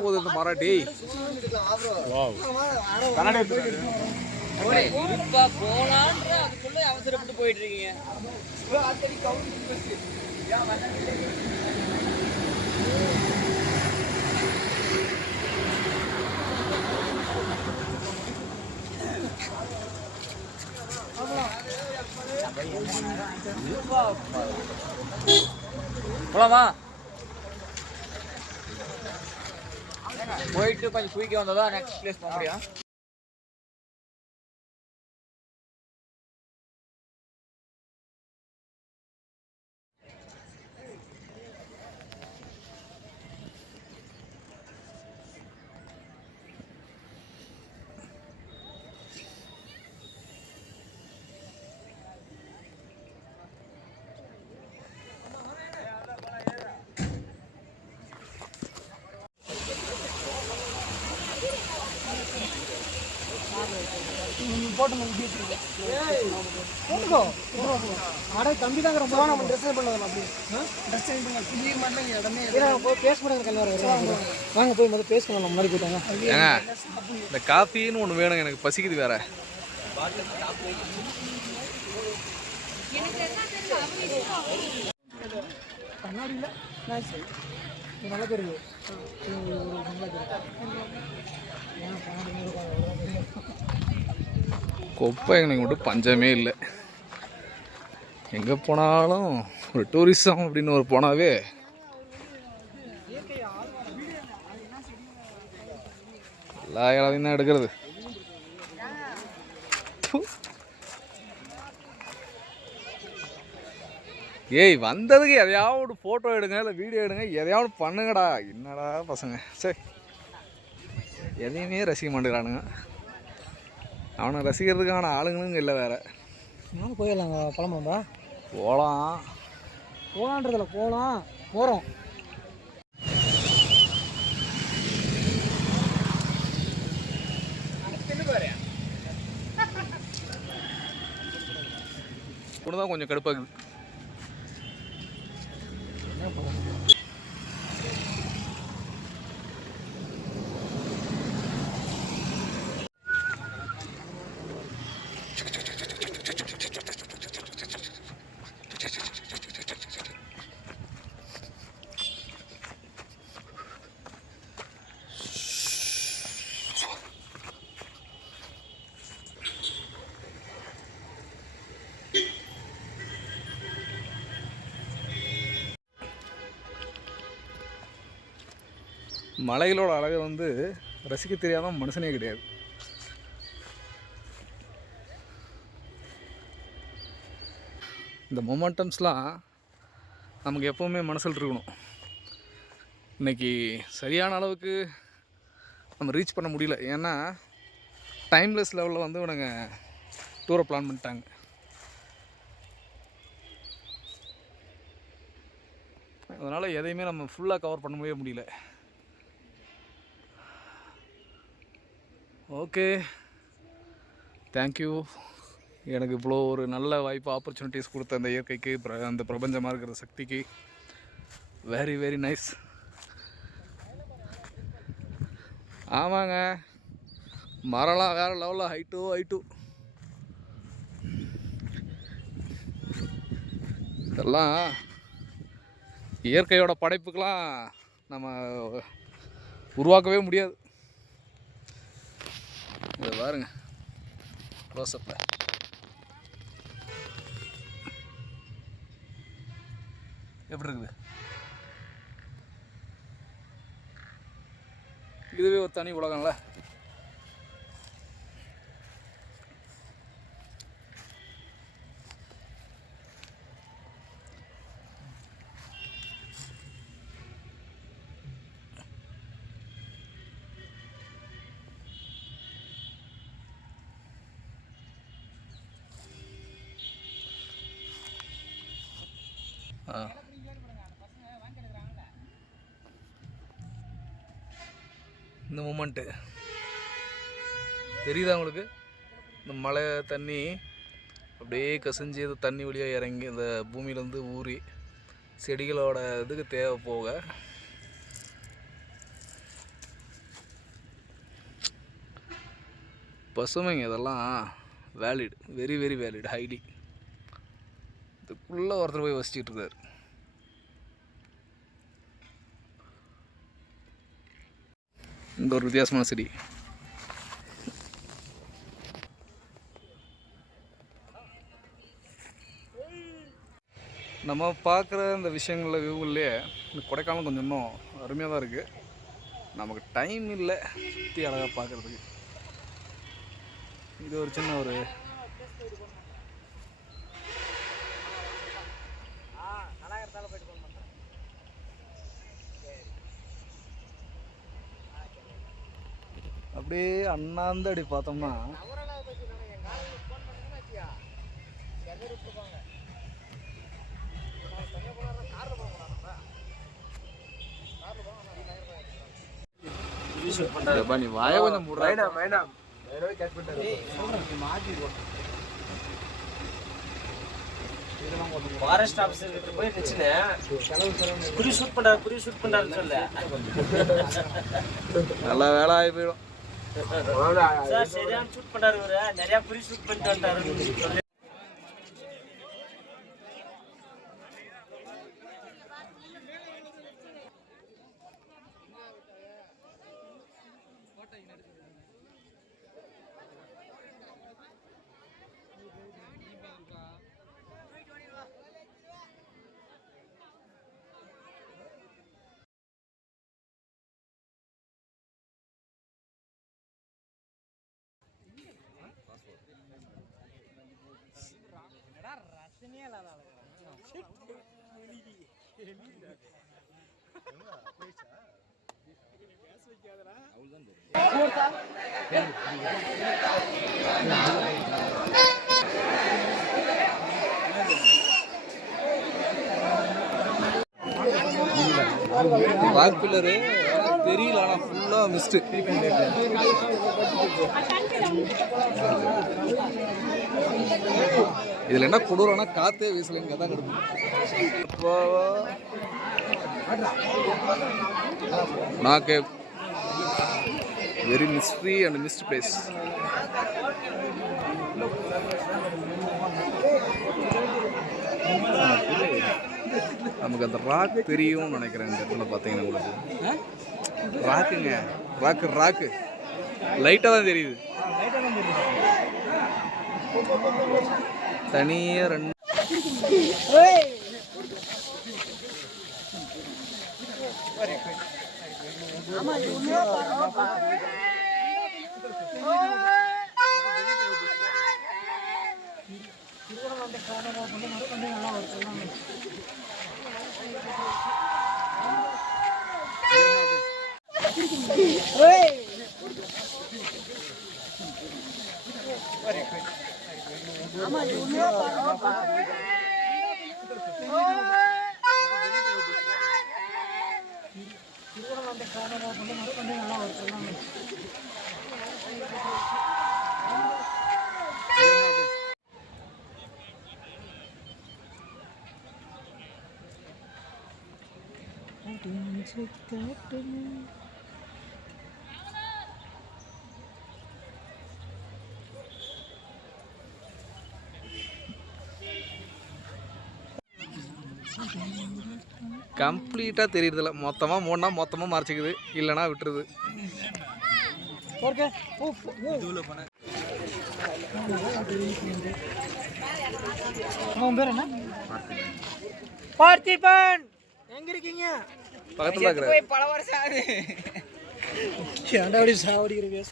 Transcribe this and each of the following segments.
போகுது இந்த மராட்டி. போலான்ற அதுக்குள்ள அவசரப்பட்டு போயிட்டு இருக்கீங்க. போலாமா? போயிட்டு கொஞ்சம் குயிக்க வந்ததா நெக்ஸ்ட் பிளேஸ் போக முடியும். போட்டுக்கோ அட தம்பி தாங்க ரொம்ப நம்ம ட்ரெஸ் பண்ணலாம் அப்படியே ட்ரெஸ் பண்ணலாம் இடமே போய் பேச முடியாது கல்யாணம் வாங்க போய் முதல்ல பேச பண்ணலாம் முன்னாடி போயிட்டாங்க. இந்த காஃபின்னு ஒன்று வேணுங்க, எனக்கு பசிக்குது வேற. கண்ணாடியில் நல்ல பேர் குப்பை எனக்கு மட்டும் பஞ்சமே இல்லை. எங்கே போனாலும் ஒரு டூரிசம் அப்படின்னு ஒரு போனாவே எல்லா இடத்தையும் தான் எடுக்கிறது. ஏய் வந்ததுக்கு எதையாவது ஒரு ஃபோட்டோ எடுங்க, இல்லை வீடியோ எடுங்க, எதையாவது பண்ணுங்கடா. என்னடா பசங்க சரி எதையுமே ரசிக்க மாட்டேங்கிறானுங்க. அவனை ரசிக்கிறதுக்கான ஆளுங்களும் இல்லை வேற. நானும் போயிடலாங்க. பழமாம்பா போகலாம் போகலான்றதில்ல, போகலாம் போகிறோம். தான் கொஞ்சம் கடுப்பாகுது. மலைகளோட அழகை வந்து ரசிக்க தெரியாத மனுஷனே கிடையாது. இந்த மொமெண்டம்ஸ்லாம் நமக்கு எப்போவுமே மனசில் இருக்கணும். இன்றைக்கி சரியான அளவுக்கு நம்ம ரீச் பண்ண முடியல. ஏன்னா டைம்லெஸ் லெவலில் வந்து இவனுங்க டூரை பிளான் பண்ணிட்டாங்க. அதனால் எதையுமே நம்ம ஃபுல்லாக கவர் பண்ணவே முடியல. Okay, thank you. எனக்கு இவ்வளோ ஒரு நல்ல வாய்ப்பு, ஆப்பர்ச்சுனிட்டிஸ் கொடுத்த அந்த இயற்கைக்கு, அந்த பிரபஞ்சமாக இருக்கிற சக்திக்கு வெரி வெரி நைஸ். ஆமாங்க, மரம்லாம் வேறு லெவலில் ஹைட்டு. இதெல்லாம் இயற்கையோட படைப்புக்கெலாம் நம்ம உருவாக்கவே முடியாது. இதை பாருங்க க்ளோஸ்அப்பில் எப்படி இருக்குது. இதுவே ஒரு தனி உலகம்ல. இந்த மூமெண்ட்டு தெரியுதா உங்களுக்கு? இந்த மழை தண்ணி அப்படியே கசிஞ்சு இது தண்ணி வழியாக இறங்கி இந்த பூமியிலேருந்து ஊறி செடிகளோட இதுக்கு தேவை போக பசுமைங்க இதெல்லாம் valid, very very valid, highly. இதுக்குள்ளே ஒருத்தர் போய் வசிச்சுட்டு இருக்காரு. இங்கே ஒரு வித்தியாசமான செடி. நம்ம பார்க்குற இந்த விஷயங்களில் வியூவில்லையே இந்த கொடைக்கானல் கொஞ்சம் இன்னும் அருமையாக தான் இருக்குது. நமக்கு டைம் இல்லை சுற்றி அழகாக பார்க்குறதுக்கு. இது ஒரு சின்ன ஒரு அப்படியே அண்ணாந்து அப்படி பார்த்தோம்னா நீ வாய கொஞ்சம் ஃபாரஸ்ட் ஆஃபீஸர் கிட்ட போய் நிச்சுனே குறி ஷூட் பண்றாருன்னு சொல்ல நல்ல வேலை ஆகி போயிடும் சார். சரியான ஷூட் பண்றாரு இவரு, நிறைய குறி ஷூட் பண்ணிட்டு வந்தாரு. ராக் பில்லரு தெரியல, ஆனால் ஃபுல்லாக மிஸ்ட்டு. இதில் என்ன கொடூரம்னா காற்றே வீசலைங்க தான் கிடக்கும். இப்போ நாக்கு very mystery and mist place. நமக்கு அந்த ராக் தெரியும்னு நினைக்கிறேன். இந்த இடத்துல பார்த்தீங்கன்னா உங்களுக்கு ராக்கு லைட்டாக தான் தெரியுது. தனியாக ரெண்டு கம்ப்ளீட்டாக தெரியுறதில்ல. மொத்தமாக மூணா மொத்தமாக மறைச்சிக்குது, இல்லைனா விட்டுருது. பார்த்திபன் எங்க இருக்கீங்க? பக்கத்தில் இருக்கிற பல வருஷம் ஆகுது. ஏன்டா அப்படி சாவடிக்கிறது?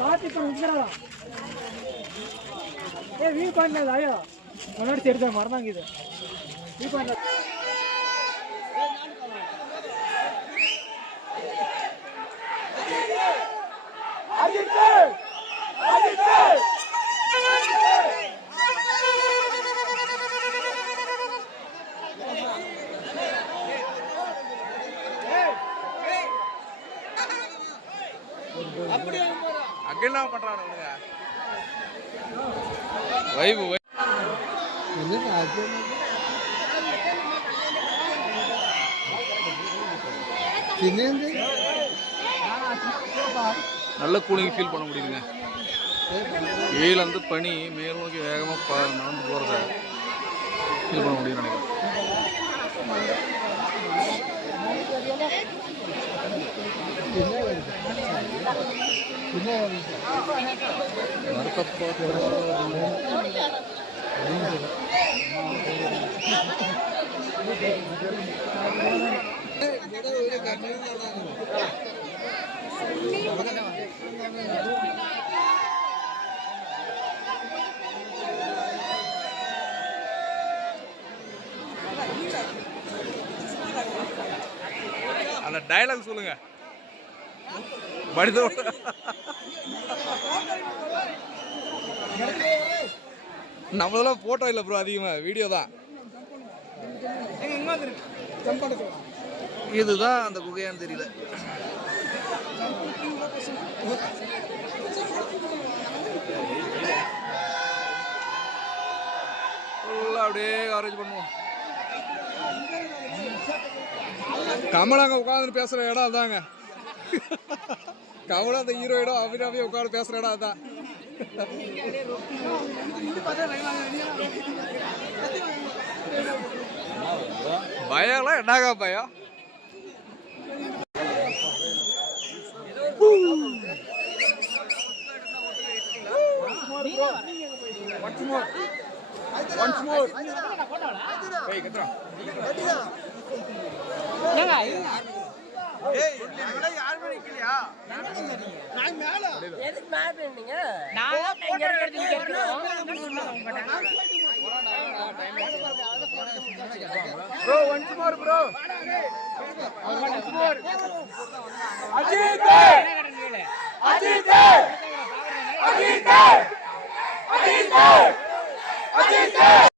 பார்த்திபன் இருக்கிறா? வியூ பாயிண்ட் ஆயோ முன்னாடி தெரிஞ்ச மறந்தாங்க. இது வியூ பாயிண்ட் அங்கெல்லாம் பண்றானுங்க வைபு. நல்ல கூலிங் ஃபீல் பண்ண முடியுதுங்க. வெயில் வந்து பனி மேல் நோக்கி வேகமாக நடந்து போகிறத ஃபீல் பண்ண முடியும்னு நினைக்கிறேன். அந்த டயலாக் சொல்லுங்க. மனித நம்மளெல்லாம் போட்டோ இல்லை ப்ரோ, அதிகமாக வீடியோ தான். இதுதான் அந்த குகையான்னு தெரியல. அப்படியே அரேஞ்ச் பண்ணுவோம். கமலாங்க உட்காந்து பேசுற இடம் அதாங்க. கமலா அந்த ஹீரோ இடம், அபிராமி உட்காந்து பேசுற இடம் அதான். பயம்லாம் என்னங்க பயம்? Bro, once more, bro. Once more. Ajit! Ajit! Ajit! Ajit! Ajit!